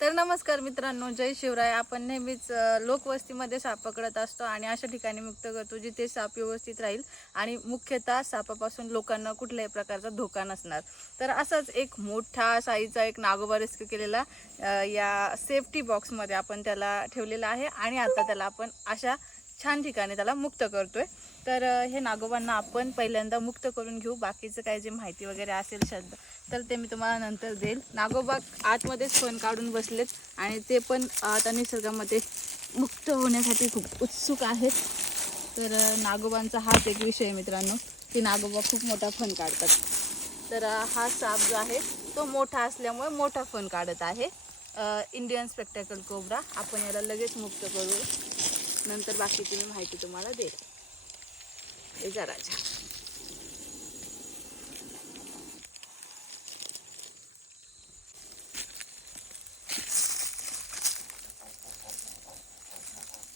तर नमस्कार मित्रांनो, जय शिवराय. आपण नेहमीच लोकवस्तीमध्ये साप पकडत असतो आणि अशा ठिकाणी मुक्त करतो जिथे साप व्यवस्थित राहील आणि मुख्यतः सापापासून लोकांना कुठल्याही प्रकारचा धोका नसणार. तर असाच एक मोठा साईजचा एक नागोबा रेस्क्यू केलेला या सेफ्टी बॉक्समध्ये आपण त्याला ठेवलेला आहे आणि आता त्याला आपण अशा छान ठिकाणी त्याला मुक्त करतोय. तर हे नागोबांना आपण पहिल्यांदा मुक्त करून घेऊ. बाकीचं काय जे माहिती वगैरे असेल शब्द तर ते मी तुम्हाला नंतर देईल. नागोबा आतमध्येच फोन काढून बसलेत आणि ते पण आता निसर्गामध्ये मुक्त होण्यासाठी खूप उत्सुक आहेत. तर नागोबांचा हाच एक विषय आहे मित्रांनो, की नागोबा खूप मोठा फन काढतात. तर हा साप जो आहे तो मोठा असल्यामुळे मोठा फन काढत आहे. Indian spectacle cobra. आपण याला लगेच मुक्त करू, नंतर बाकीची मी माहिती तुम्हाला देईल. हे जा राजा.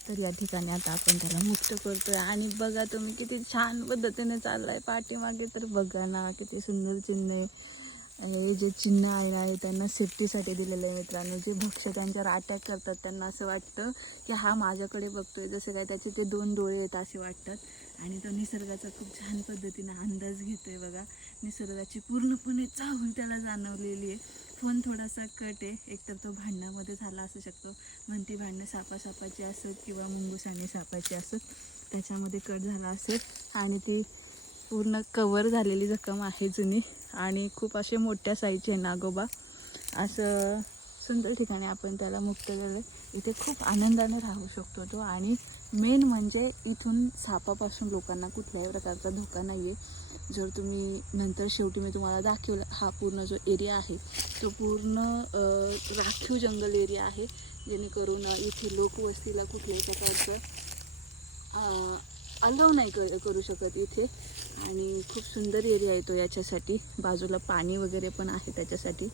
तर या ठिकाणी आता आपण त्याला मुक्त करतोय आणि बघा तुम्ही किती छान पद्धतीने चाललाय. पाठीमागे तर बघा ना किती सुंदर चिन्ह आहे. हे जे चिन्ह आहे त्यांना सेफ्टीसाठी दिलेलं आहे मित्रांनो. जे भक्ष्य त्यांच्यावर अटॅक करतात त्यांना असं वाटतं की हा माझ्याकडे बघतोय, जसं काय त्याचे ते 2 डोळे आहेत असे वाटतात. आणि तो निसर्गाचा खूप छान पद्धतीने अंदाज घेतोय बघा. निसर्गाची पूर्णपणे चाहूल त्याला जाणवलेली आहे. फोन थोडासा कट आहे, एकतर तो भांडणामध्ये झाला असू शकतो. म्हणती भांडणं सापाची असत किंवा मुंगूस सापाची असत, त्याच्यामध्ये कट झाला असेल. आणि ती पूर्ण कवर झालेली जखम आहे जुनी आणि खूप असे मोठ्या साईजचे आहे नागोबा. असं सुंदर ठिकाणी आपण त्याला मुक्त केलं. इथे खूप आनंदाने राहू शकतो तो. आणि मेन म्हणजे इथून सापापासून लोकांना कुठल्याही प्रकारचा धोका नाही आहे. जर तुम्ही नंतर शेवटी मी तुम्हाला दाखवलं, हा पूर्ण जो एरिया आहे तो पूर्ण राखीव जंगल एरिया आहे, जेणेकरून इथे लोकवस्तीला कुठल्याही प्रकारचं अलाव नाही करू शकत इथे. आणि खूप सुंदर एरिया येतो याच्यासाठी. बाजूला पाणी वगैरे पण आहे त्याच्यासाठी.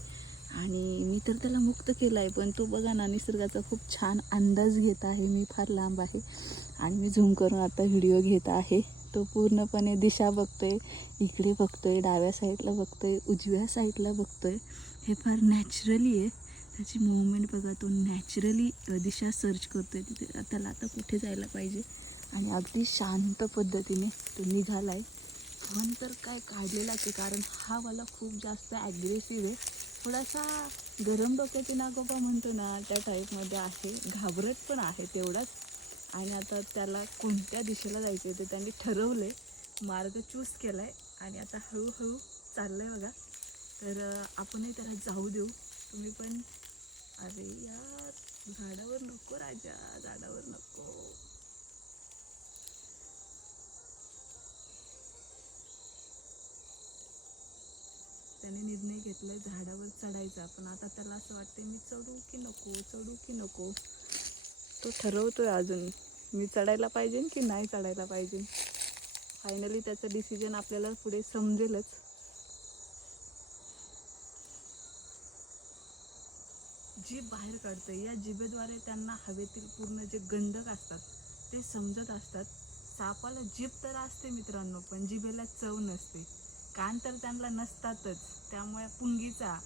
आणि मी तर त्याला मुक्त केला आहे, पण तो बघा ना निसर्गाचा खूप छान अंदाज घेत आहे. मी फार लांब आहे आणि मी झूम करून आता व्हिडिओ घेत आहे. तो पूर्णपणे दिशा बघतोय, इकडे बघतोय, डाव्या साईडला बघतोय, उजव्या साईडला बघतोय. हे फार नॅचरली आहे. त्याची मूवमेंट बघा, तो नॅचरली दिशा सर्च करतोय तिथे त्याला आता कुठे जायला पाहिजे. आणि अगदी शांत पद्धतीने तो निघाला आहे. पण तर काय काढलेला की, कारण हा वाला खूप जास्त ॲग्रेसिव्ह आहे. थोडासा गरम डोक्याची नागोबा म्हणतो ना त्या टाईपमध्ये आहे. घाबरट पण आहे तेवढाच. आणि आता त्याला कोणत्या दिशेला जायचं आहे ते त्यांनी ठरवलं आहे, मार्ग चूज केला आहे आणि आता हळूहळू चाललं आहे बघा. तर आपणही त्याला जाऊ देऊ. तुम्ही पण. अरे यार, झाडावर नको राजा, झाडावर नको. त्याने निर्णय घेतलाय झाडावर चढायचा. पण आता त्याला असं वाटतंय मी चढू की नको, चढू की नको. तो ठरवतोय अजून, मी चढायला पाहिजे की नाही चढायला पाहिजे. फायनली त्याचं डिसिजन आपल्याला पुढे समजेलच. जीभ बाहेर काढतोय. या जिभेद्वारे त्यांना हवेतील पूर्ण जे गंधक असतात ते समजत असतात. सापाला जीभ तर असते मित्रांनो, पण जिभेला चव नसते. कान तर त्यांना नसतातच, त्यामुळे पुंगीचा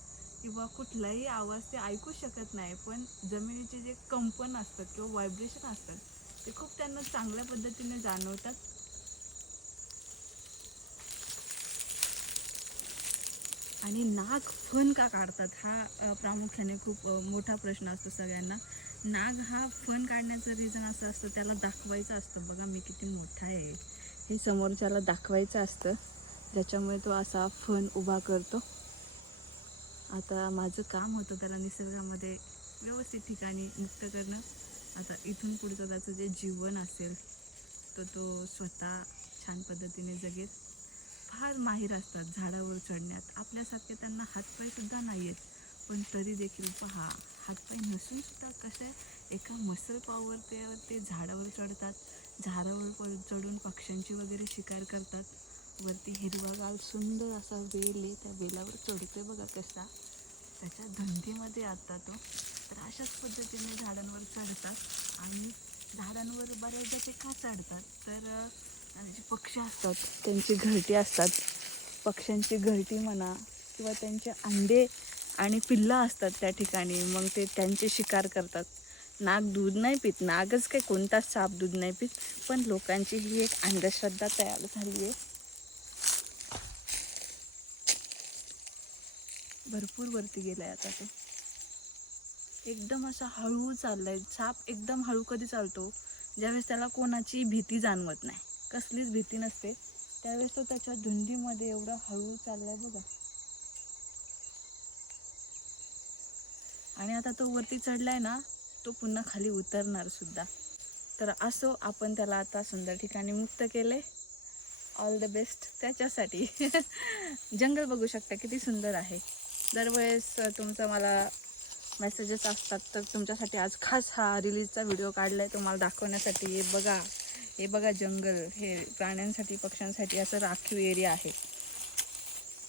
किंवा कुठलाही आवाज ते ऐकू शकत नाही. पण जमिनीचे जे कंपन असतात किंवा व्हायब्रेशन असतात ते खूप त्यांना चांगल्या पद्धतीने जाणवतात. आणि नाग फन का काढतात हा प्रामुख्याने खूप मोठा प्रश्न असतो सगळ्यांना. नाग हा फन काढण्याचं रिझन असं असतं, त्याला दाखवायचं असतं बघा मी किती मोठा आहे हे समोरच्याला दाखवायचं असतं, ज्याच्यामुळे तो असा फन उभा करतो. आता माझं काम होतं त्याला निसर्गामध्ये व्यवस्थित ठिकाणी मुक्त करणं. आता इथून पुढचं त्याचं जे जीवन असेल तर तो स्वतः छान पद्धतीने जगेल. फार माहीर असतात झाडावर चढण्यात. आपल्यासारखे त्यांना हातपायसुद्धा नाही आहेत, पण तरी देखील पहा, हातपाय नसूनसुद्धा कसं एका मसल पॉवर ते झाडावर चढतात. झाडावर चढून पक्ष्यांची वगैरे शिकार करतात. वरती हिरवागार सुंदर असा वेल आहे, त्या वेलावर चढतोय बघा कसा. त्याच्या धंदीमध्ये आता तो. तर अशाच पद्धतीने झाडांवर चढतात. आणि झाडांवर बऱ्याचदा ते का चढतात तर जे पक्षी असतात त्यांची घरटी असतात. पक्ष्यांची घरटी म्हणा किंवा त्यांचे अंडे आणि पिल्लं असतात त्या ठिकाणी, मग ते त्यांचे शिकार करतात. नाग दूध नाही पित, नागच काय कोणताच साप दूध नाही पित, पण लोकांची ही एक अंधश्रद्धा तयार झाली आहे. भरपूर वरती गेलाय आता तो, एकदम असा हळू चाललाय. साप एकदम हळू कधी चालतो, ज्यावेळेस त्याला कोणाची भीती जाणवत नाही, कसलीच भीती नसते, त्यावेळेस तो त्याच्या धुंदीमध्ये एवढा हळू चाललाय बघा. आणि आता तो वरती चढलाय ना, तो पुन्हा खाली उतरणार सुद्धा. तर असो, आपण त्याला आता सुंदर ठिकाणी मुक्त केले. ऑल द बेस्ट त्याच्यासाठी. जंगल बघू शकता किती सुंदर आहे. दरवेळेस तुमचं मला मेसेजेस असतात, तर तुमच्यासाठी आज खास हा रिलीजचा व्हिडिओ काढला आहे तुम्हाला दाखवण्यासाठी. हे बघा जंगल, हे प्राण्यांसाठी पक्ष्यांसाठी असं राखीव एरिया आहे.